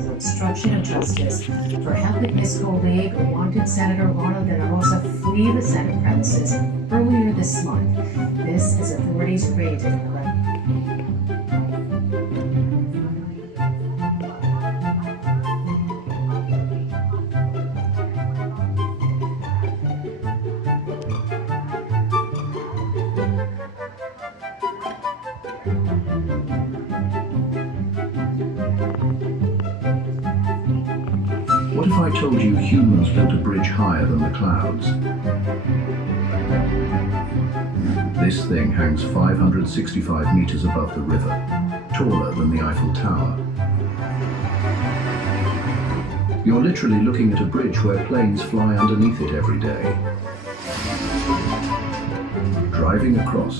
charges of obstruction of justice for helping his colleague, wanted Senator Ronald De La Rosa, flee the Senate premises earlier this month. This as authorities raided an What if I told you humans built a bridge higher than the clouds? This thing hangs 565 meters above the river, taller than the Eiffel Tower. You're literally looking at a bridge where planes fly underneath it every day. Driving across